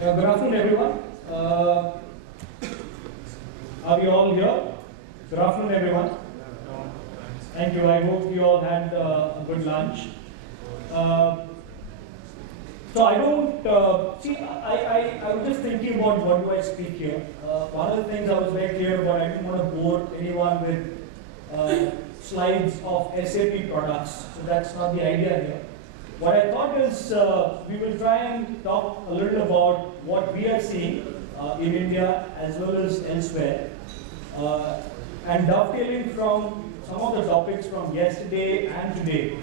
Good afternoon, everyone. Are we all here? Good afternoon, everyone. Thank you. I hope you all had a good lunch. So I don't I was just thinking about what do I speak here. One of the things I was very clear about, I didn't want to bore anyone with slides of SAP products. So that's not the idea here. What I thought is we will try and talk a little about what we are seeing in India as well as elsewhere, and dovetailing from some of the topics from yesterday and today.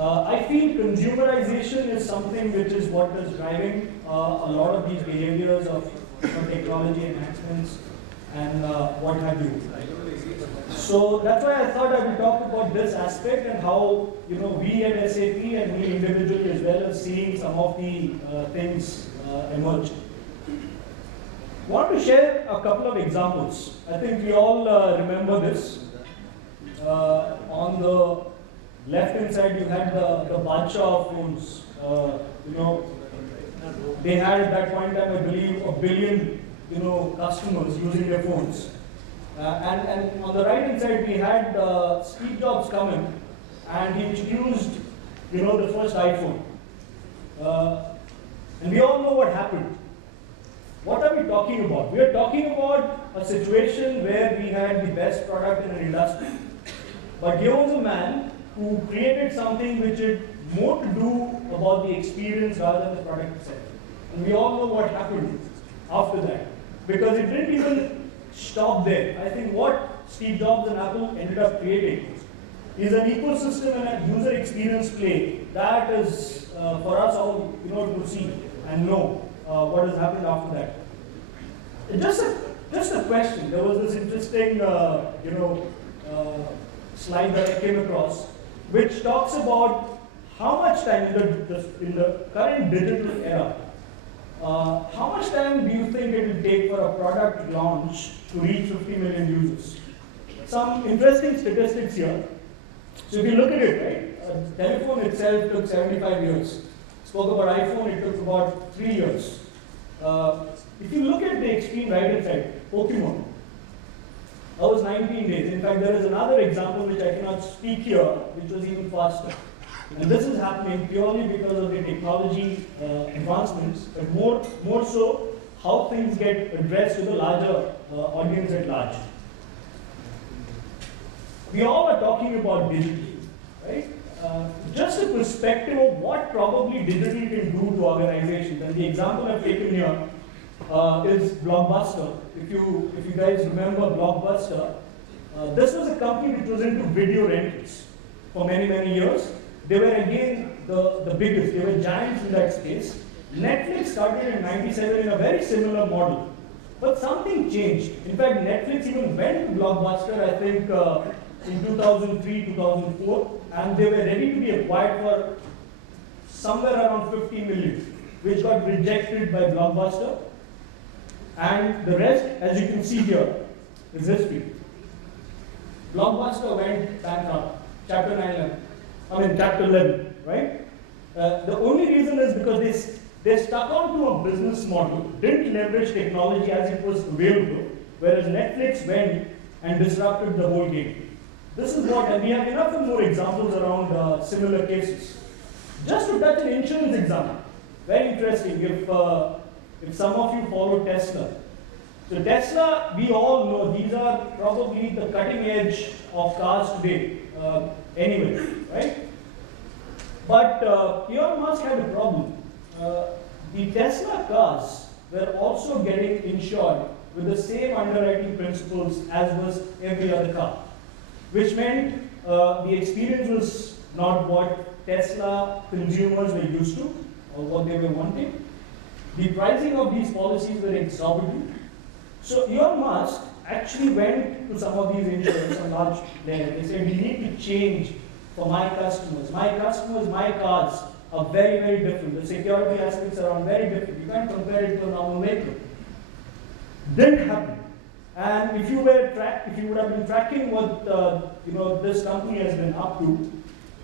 I feel consumerization is something which is what is driving a lot of these behaviors of technology enhancements and what have you. So that's why I thought I would talk about this aspect and how we at SAP and we individually as well as seeing some of the things emerge. I want to share a couple of examples. I think we all remember this. On the left-hand side, you had the bunch of phones. They had at that point in time, I believe, 1 billion customers using their phones. And on the right-hand side, we had Steve Jobs come in, and he introduced, the first iPhone. And we all know what happened. What are we talking about? We are talking about a situation where we had the best product in an industry, but here was a man who created something which had more to do about the experience rather than the product itself. And we all know what happened after that, because it didn't even stop there. I think what Steve Jobs and Apple ended up creating is an ecosystem and a user experience play that is for us all to see and know what has happened after that. Just a question. There was this interesting slide that I came across, which talks about how much time in the current digital era, how much time do you think it will take for a product launch to reach 50 million users? Some interesting statistics here. So if you look at it, right, telephone itself took 75 years. Spoke about iPhone, it took about 3 years. If you look at the extreme right-hand side, Pokemon, that was 19 days. In fact, there is another example which I cannot speak here, which was even faster. And this is happening purely because of the technology advancements, but more so how things get addressed to the larger audience at large. We all are talking about digital, right? Just a perspective of what probably digital can do to organizations. And the example I've taken here is Blockbuster. If you guys remember Blockbuster, this was a company which was into video rentals for many, many years. They were again the biggest. They were giants in that space. Netflix started in '97 in a very similar model. But something changed. In fact, Netflix even went to Blockbuster, I think, in 2003, 2004, and they were ready to be acquired for somewhere around 50 million, which got rejected by Blockbuster. And the rest, as you can see here, is history. Blockbuster went bankrupt, Chapter 11, right? The only reason is because they stuck onto a business model, didn't leverage technology as it was available, whereas Netflix went and disrupted the whole game. This is what, and we have enough and more examples around similar cases. Just to touch an insurance example, very interesting. If some of you follow Tesla, so Tesla, we all know these are probably the cutting edge of cars today, anyway, right? But Elon Musk had a problem. The Tesla cars were also getting insured with the same underwriting principles as was every other car, which meant the experience was not what Tesla consumers were used to or what they were wanting. The pricing of these policies were exorbitant. So Elon Musk actually went to some of these insurers, some large players. They said, we need to change for my customers. My customers, my cars are very, very different. The security aspects are very different. You can't compare it to a normal vehicle. Didn't happen. And if you would have been tracking what this company has been up to,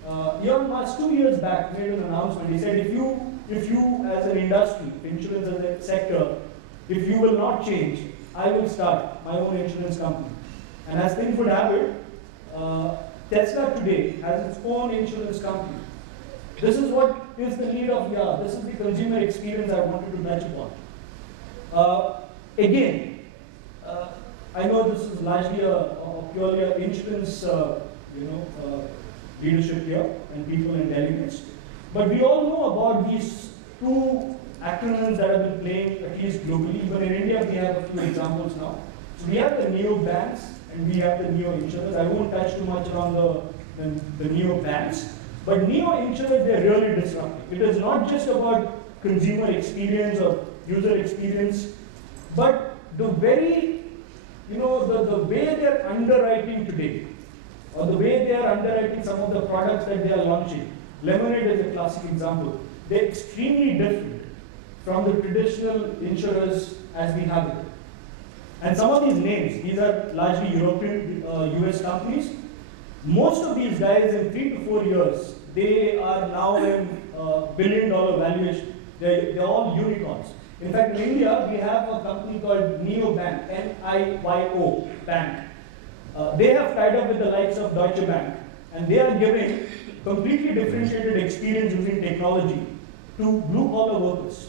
Elon Musk 2 years back made an announcement. He said, if if you as an industry, insurance as a sector, if you will not change, I will start my own insurance company. And as things would have it, Tesla today has its own insurance company. This is what is the need of the hour. This is the consumer experience I wanted to touch upon. Again, I know this is largely a purely an insurance leadership here and people and delegates. But we all know about these two acronyms that have been playing, at least globally. Even in India, we have a few examples now. So we have the neo banks and we have the neo insurers. I won't touch too much on the neo banks. But neo insurers, they're really disruptive. It is not just about consumer experience or user experience, but the very, the way they're underwriting today, or the way they are underwriting some of the products that they are launching. Lemonade is a classic example. They're extremely different from the traditional insurers as we have it. And some of these names, these are largely European, US companies. Most of these guys in 3 to 4 years, they are now in billion-dollar valuation. They're all unicorns. In fact, in India, we have a company called Neo Bank, N-I-Y-O Bank. They have tied up with the likes of Deutsche Bank, and they are giving completely differentiated experience using technology to blue-collar workers.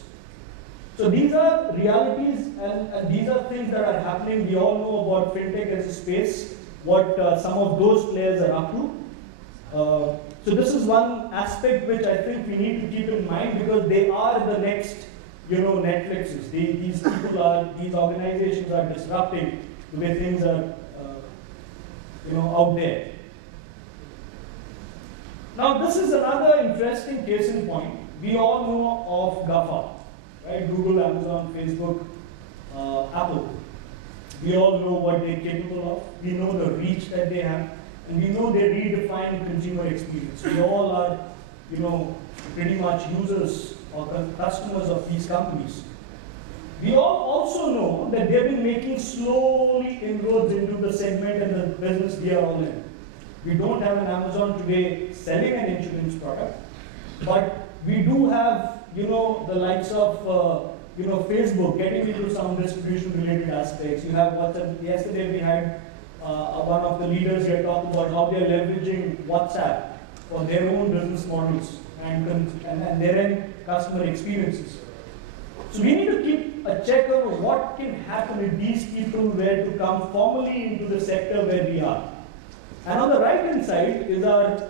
So these are realities, and these are things that are happening. We all know about fintech as a space, what some of those players are up to. So this is one aspect which I think we need to keep in mind, because they are the next, Netflixes. These people are, these organizations are disrupting the way things are, out there. Now this is another interesting case in point. We all know of GAFA, right? Google, Amazon, Facebook, Apple. We all know what they're capable of. We know the reach that they have, and we know they redefine consumer experience. We all are, pretty much users or customers of these companies. We all also know that they've been making slowly inroads into the segment and the business we are all in. We don't have an Amazon today selling an insurance product, but we do have, the likes of, Facebook getting into some distribution-related aspects. You have WhatsApp. Yesterday we had one of the leaders here talk about how they're leveraging WhatsApp for their own business models and their end customer experiences. So we need to keep a check on what can happen if these people were to come formally into the sector where we are. And on the right-hand side is our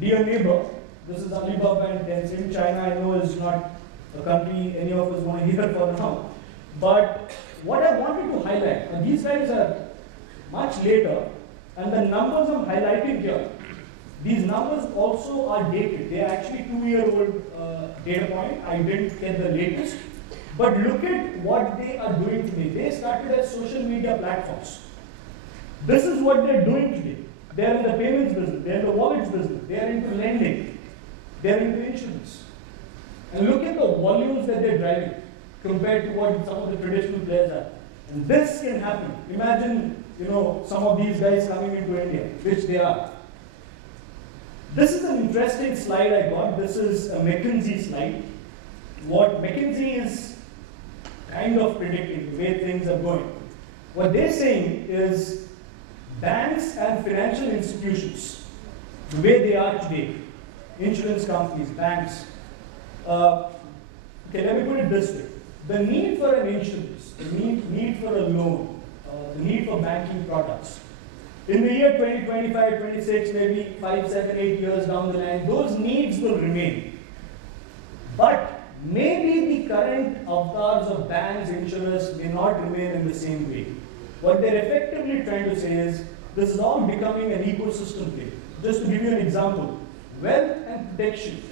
dear neighbor. This is Alibaba and Tencent. China, I know, is not a country any of us want to hear for now. But what I wanted to highlight, and these guys are much later, and the numbers I'm highlighting here, these numbers also are dated. They are actually 2-year-old data point. I didn't get the latest. But look at what they are doing today. They started as social media platforms. This is what they're doing today. They're in the payments business, they're in the wallets business, they're into lending, they're into insurance. And look at the volumes that they're driving compared to what some of the traditional players are. And this can happen. Imagine, some of these guys coming into India, which they are. This is an interesting slide I got. This is a McKinsey slide. What McKinsey is kind of predicting, the way things are going. What they're saying is banks and financial institutions, the way they are today, insurance companies, banks, okay, let me put it this way. The need for an insurance, the need for a loan, the need for banking products. In the year 2025, 26, maybe 5, 7, 8 years down the line, those needs will remain. But maybe the current avatars of banks, insurers may not remain in the same way. What they're effectively trying to say is, this is all becoming an ecosystem play. Just to give you an example, wealth and protection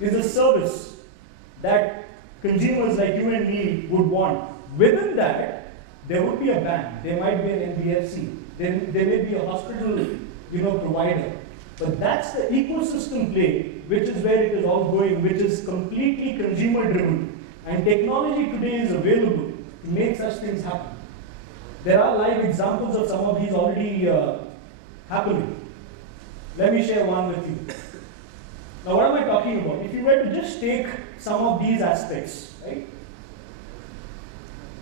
is a service that consumers like you and me would want. Within that, there would be a bank, there might be an NBFC, there may be a hospital, provider. But that's the ecosystem play, which is where it is all going, which is completely consumer-driven. And technology today is available to make such things happen. There are live examples of some of these already happening. Let me share one with you. Now, what am I talking about? If you were to just take some of these aspects, right?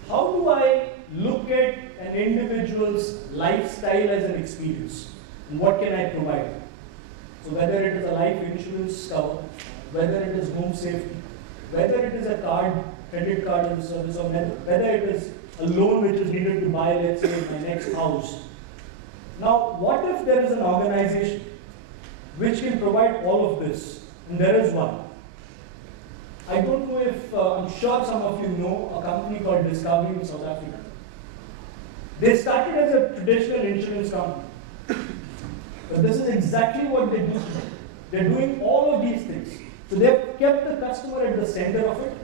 How do I look at an individual's lifestyle as an experience? And what can I provide? So whether it is a life insurance cover, whether it is home safety, whether it is a credit card and service, or whether it is a loan which is needed to buy, let's say, my next house. Now, what if there is an organization which can provide all of this? And there is one. I don't know if, I'm sure some of you know a company called Discovery in South Africa. They started as a traditional insurance company. But this is exactly what they do. They're doing all of these things. So they've kept the customer at the center of it.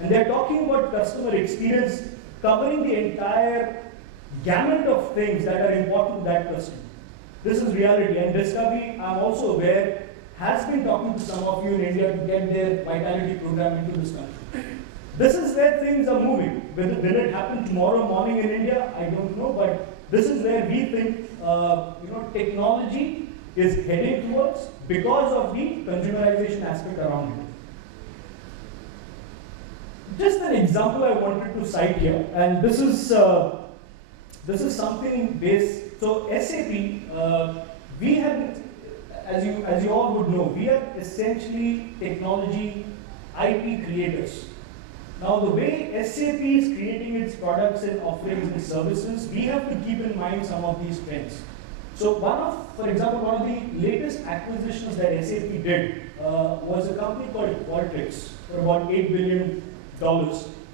And they're talking about customer experience, covering the entire gamut of things that are important to that customer. This is reality. And Discovery, I'm also aware, has been talking to some of you in India to get their vitality program into this country. This is where things are moving. Will it happen tomorrow morning in India? I don't know, but this is where we think technology is heading towards because of the consumerization aspect around it. Just an example I wanted to cite here, and this is something based. So SAP, we have, as you all would know, we are essentially technology IP creators. Now, the way SAP is creating its products and offerings and services, we have to keep in mind some of these trends. So for example, one of the latest acquisitions that SAP did was a company called Qualtrics for about $8 billion,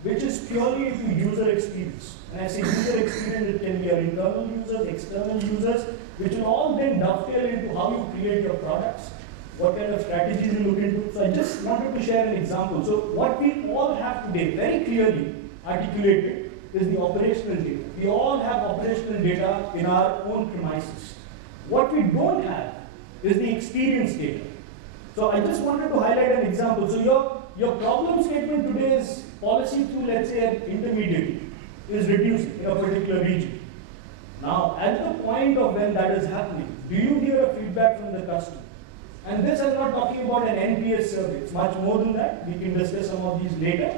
which is purely into user experience. And I say user experience, it can be our internal users, external users, which will all then dovetail into how you create your products, what kind of strategies you look into. So I just wanted to share an example. So what we all have today, very clearly articulated, is the operational data. We all have operational data in our own premises. What we don't have is the experience data. So I just wanted to highlight an example. So your problem statement today is policy through, let's say, an intermediary is reducing in a particular region. Now, at the point of when that is happening, do you hear a feedback from the customer? And this is not talking about an NPS survey. It's much more than that. We can discuss some of these later.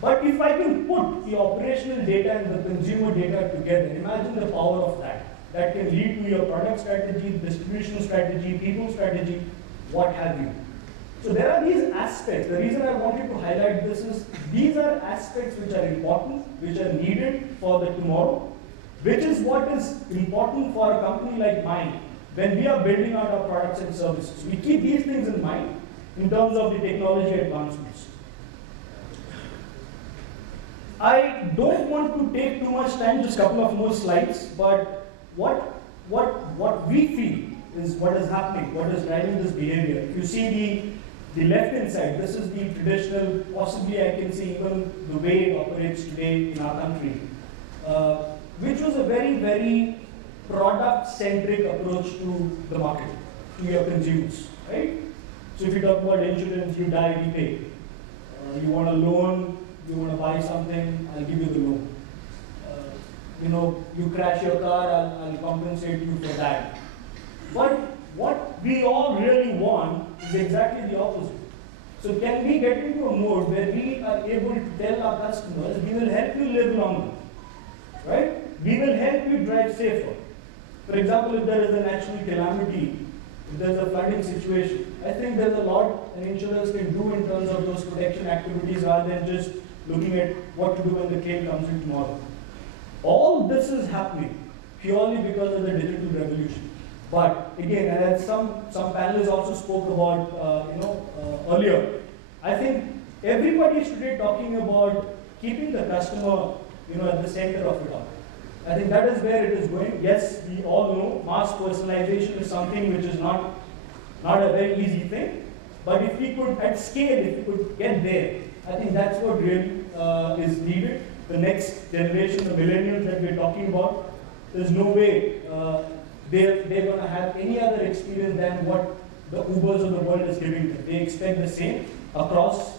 But if I can put the operational data and the consumer data together, imagine the power of that. That can lead to your product strategy, distribution strategy, people strategy, what have you. So there are these aspects. The reason I wanted to highlight this is these are aspects which are important, which are needed for the tomorrow, which is what is important for a company like mine when we are building out our products and services. We keep these things in mind in terms of the technology advancements. I don't want to take too much time, just a couple of more slides, but what we feel is what is happening, what is driving this behavior. If you see the left-hand side, this is the traditional, possibly I can say even the way it operates today in our country, which was a very, very product-centric approach to the market, to your consumers, right? So if you talk about insurance, you die, we pay. You want a loan, you want to buy something, I'll give you the loan. You crash your car, I'll compensate you for that. But what we all really want is exactly the opposite. So can we get into a mode where we are able to tell our customers, we will help you live longer, right? We will help you drive safer. For example, if there is a natural calamity, if there's a flooding situation, I think there's a lot an insurers can do in terms of those protection activities rather than just looking at what to do when the claim comes in tomorrow. All this is happening purely because of the digital revolution. But again, and as some panelists also spoke about earlier, I think everybody is today talking about keeping the customer at the center of it all. I think that is where it is going. Yes, we all know mass personalization is something which is not a very easy thing. But if we could, at scale, if we could get there, I think that's what really is needed. The next generation, the millennials that we're talking about, there's no way they're going to have any other experience than what the Ubers of the world is giving them. They expect the same across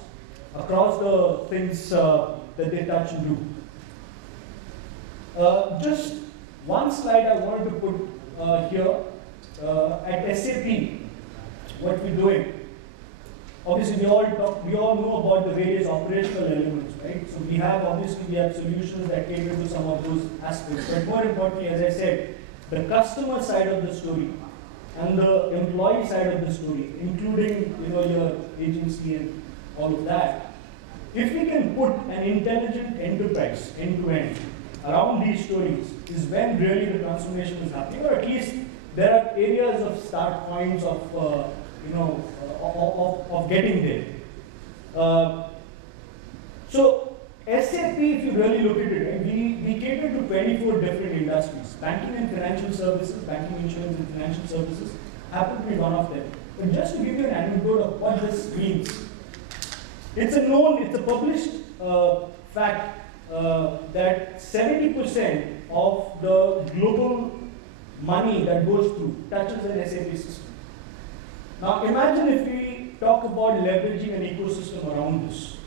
the things that they touch and do. Just one slide I wanted to put here. At SAP, what we're doing. obviously we all know about the various operational elements, right? So we have solutions that cater to some of those aspects. But more importantly, as I said, the customer side of the story and the employee side of the story, including your agency and all of that. If we can put an intelligent enterprise end to end around these stories, is when really the transformation is happening, or at least there are areas of start points of of getting there. So SAP, if you really look at it, right, we cater to 24 different industries. Banking and financial services, banking, insurance, and financial services happen to be one of them. But just to give you an anecdote of what this means, it's a published fact that 70% of the global money that goes through touches an SAP system. Now imagine if we talk about leveraging an ecosystem around this.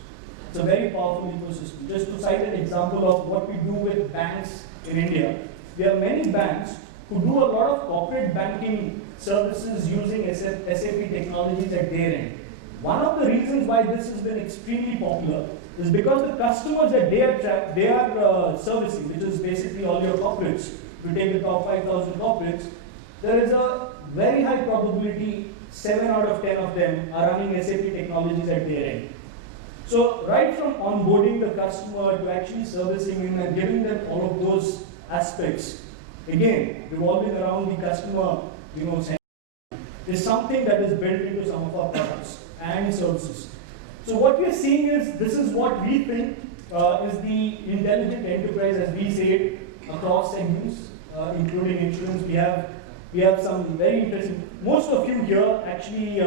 It's a very powerful ecosystem. Just to cite an example of what we do with banks in India, there are many banks who do a lot of corporate banking services using SAP technologies at their end. One of the reasons why this has been extremely popular is because the customers that they are servicing, which is basically all your corporates, if you take the top 5,000 corporates, there is a very high probability 7 out of 10 of them are running SAP technologies at their end. So right from onboarding the customer to actually servicing him and giving them all of those aspects, again, revolving around the customer, is something that is built into some of our products and services. So what we are seeing is, this is what we think is the intelligent enterprise as we say it across segments, including insurance. We have some very interesting, most of you here actually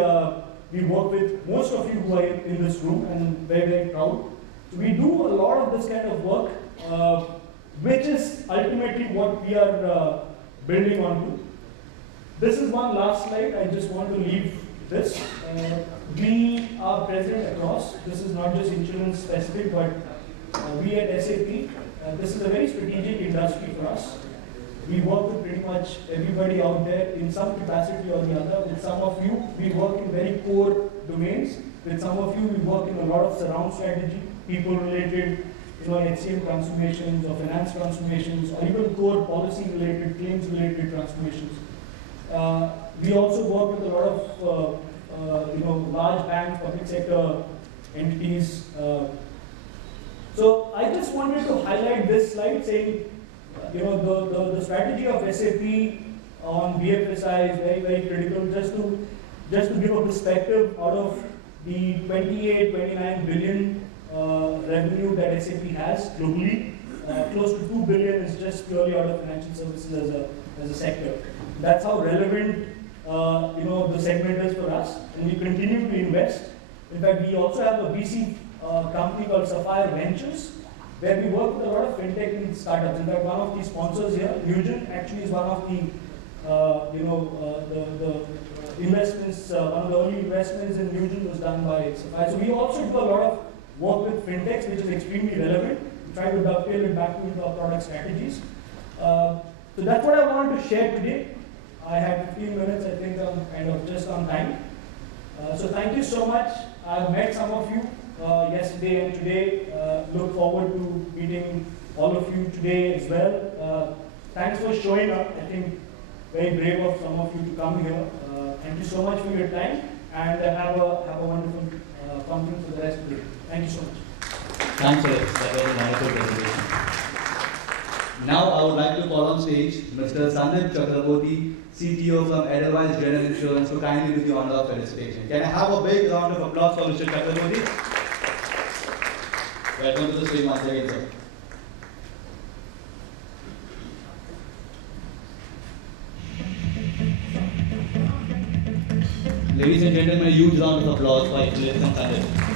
we work with, most of you who are in this room, and I'm very, very proud. So we do a lot of this kind of work, which is ultimately what we are building onto. This is one last slide. I just want to leave this. We are present across. This is not just insurance specific, but we at SAP, this is a very strategic industry for us. We work with pretty much everybody out there in some capacity or the other. With some of you, we work in very core domains. With some of you, we work in a lot of surround strategy, people-related, HCM transformations or finance transformations, or even core policy-related, claims-related transformations. We also work with a lot of large bank, public sector entities. So I just wanted to highlight this slide saying, the strategy of SAP on BFSI is very, very critical. Just to give a perspective, out of the 29 billion revenue that SAP has globally, close to 2 billion is just purely out of financial services as a sector. That's how relevant the segment is for us, and we continue to invest. In fact, we also have a VC company called Sapphire Ventures, where we work with a lot of fintech and startups. In fact, one of the sponsors here, Nugent, actually is one of the investments, one of the early investments in Nugent was done by Sapphire. So we also do a lot of work with fintechs, which is extremely relevant. We try to dovetail it back into our product strategies. So that's what I wanted to share today. I had 15 minutes, I think I'm kind of just on time. So thank you so much. I've met some of you yesterday and today. Look forward to meeting all of you today as well. Thanks for showing up. I think very brave of some of you to come here. Thank you so much for your time, and have a wonderful conference for the rest of the day. Thank you so much. Thanks, Alex. That was a wonderful presentation. Now I would like to call on stage Mr. Sandeep Chakraborty, CTO from Edelweiss General Insurance, to kindly do the honor of felicitation. Can I have a big round of applause for Mr. Chakraborty? Welcome to the stream once again, sir. Ladies and gentlemen, a huge round of applause for Excellence and Sandeep.